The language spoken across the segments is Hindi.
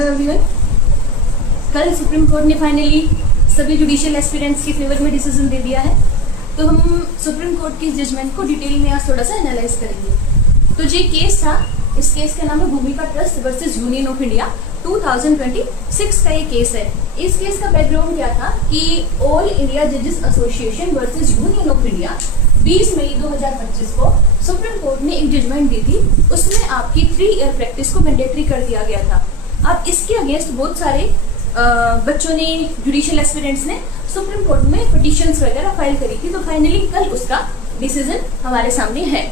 एवरीवन, कल सुप्रीम कोर्ट ने फाइनली सभी जुडिशियल एस्पिरेंट्स के फेवर में डिसीजन दे दिया है। तो हम सुप्रीम कोर्ट की जजमेंट को डिटेल में आज थोड़ा सा एनालाइज करेंगे। तो जो केस था, इस केस का नाम है भूमिका trust versus union of India 2026 का ये केस है। इस केस का बैकग्राउंड क्या था कि ऑल इंडिया जजेस association versus union of India 20 मई 2025 को सुप्रीम कोर्ट ने एक जजमेंट दी थी। उसमें आपकी 3 ईयर प्रैक्टिस को मैंडेटरी कर दिया गया था। अब इसके अगेंस्ट बहुत सारे बच्चों ने, जुडिशियल एस्पिरेंट्स ने सुप्रीम कोर्ट में पिटिशंस वगैरह फाइल करी थी। तो फाइनली कल उसका डिसीजन हमारे सामने है।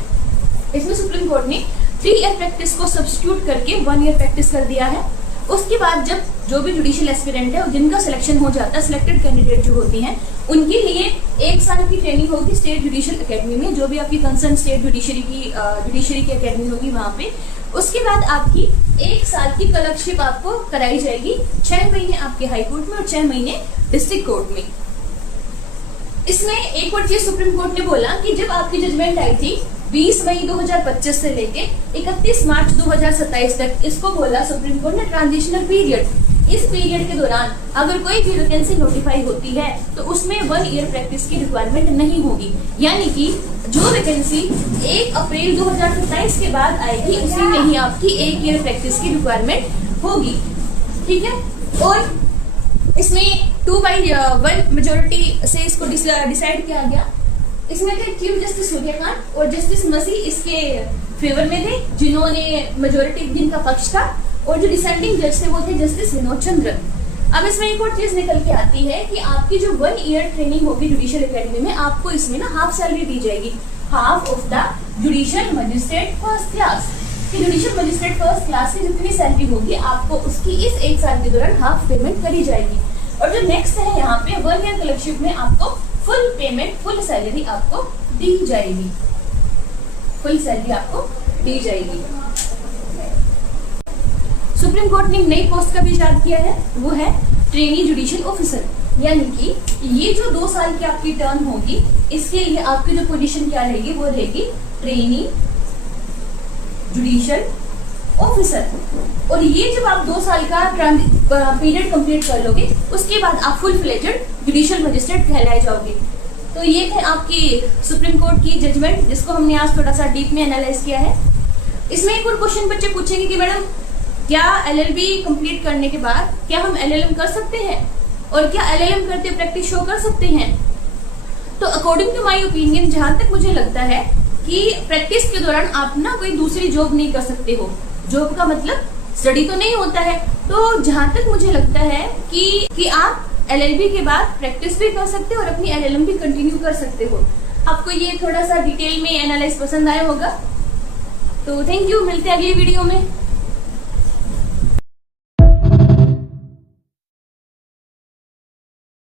इसमें सुप्रीम कोर्ट ने 3 ईयर प्रैक्टिस को सब्स्टिट्यूट करके 1 ईयर प्रैक्टिस कर दिया है। उसके बाद जब जो भी जुडिशियल एस्पिरेंट है, जिनका सिलेक्शन हो जाता है, सिलेक्टेड कैंडिडेट जो होती हैं, उनके लिए 1 साल की ट्रेनिंग होगी स्टेट जुडिशियल एकेडमी में, जो भी आपकी कंसर्न स्टेट जुडिशरी की एकेडमी होगी वहाँ पे। उसके बाद आपकी 1 साल की क्लर्कशिप आपको कराई जाएगी, 6 महीने आपके हाई कोर्ट में और 6 महीने डिस्ट्रिक्ट कोर्ट में। इसमें एक और चीज सुप्रीम कोर्ट ने बोला कि जब आपकी जजमेंट आई थी 20 मई 2025 से लेके 31 मार्च 2027 तक, इसको बोला सुप्रीम कोर्ट ने ट्रांजिशनल पीरियड। इस पीरियड के दौरान अगर कोई भी वैकेंसी नोटिफाई होती है तो उसमें 1 ईयर प्रैक्टिस की रिक्वायरमेंट नहीं होगी। यानी कि जो वैकेंसी 1 अप्रैल 2027 के बाद आएगी, उसी में ही आपकी 1 ईयर प्रैक्टिस की रिक्वायरमेंट होगी। ठीक है। और इसमें 2/1 मेजोरिटी से इसको डिसाइड किया गया। इसमें थे चीफ जस्टिस सूर्यकांत और जस्टिस मसीह इसके फेवर में थे, जिन्होंने मेजोरिटी जिनका पक्ष था, और जो डिसेंडिंग जज थे वो थे जस्टिस विनोद चंद्र। अब इसमें एक और चीज निकल के आती है कि आपकी जो 1 ईयर ट्रेनिंग होगी जुडिशियल एकेडमी में, आपको इसमें ना हाफ सैलरी दी जाएगी, half of the judicial magistrate first class. कि जुडिशियल मजिस्ट्रेट फर्स्ट क्लास की जितनी सैलरी होगी, आपको उसकी इस 1 साल के दौरान हाफ पेमेंट करी जाएगी। और जो नेक्स्ट है यहाँ पे 1 ईयर क्लर्कशिप में आपको फुल पेमेंट, फुल सैलरी आपको दी जाएगी, फुल सैलरी आपको दी जाएगी। सुप्रीम कोर्ट ने नई पोस्ट का भी इजाद किया है, वो है ट्रेनी जुडिशियल ऑफिसर। यानी कि ये जो 2 साल की आपकी टर्म होगी, इसके लिए आपकी जो पोजीशन क्या रहेगी, वो रहेगी ट्रेनी जुडिशियल ऑफिसर। और ये जब आप 2 साल का पीरियड कंप्लीट कर लोगे, उसके बाद आप फुल फ्लेजेड जुडिशियल मजिस्ट्रेट कहलाए जाओगे। तो ये थे आपकी सुप्रीम कोर्ट की जजमेंट, जिसको हमने आज थोड़ा सा डीप में एनालाइज किया है। इसमें एक और क्वेश्चन बच्चे पूछेंगे कि मैडम क्या LLB कंप्लीट करने के बाद क्या हम LLM कर सकते हैं, और क्या LLM करते प्रैक्टिस शो कर सकते हैं? तो अकॉर्डिंग टू माय ओपिनियन, जहां तक मुझे लगता है कि प्रैक्टिस के दौरान आप ना कोई दूसरी जॉब नहीं कर सकते हो। जॉब का मतलब स्टडी तो नहीं होता है। तो जहां तक मुझे लगता है कि आप LLB के बाद प्रैक्टिस भी कर सकते हो और अपनी LLM भी कंटिन्यू कर सकते हो। आपको ये थोड़ा सा डिटेल में एनालाइज पसंद आया होगा। तो थैंक यू, मिलते हैं अगली वीडियो में।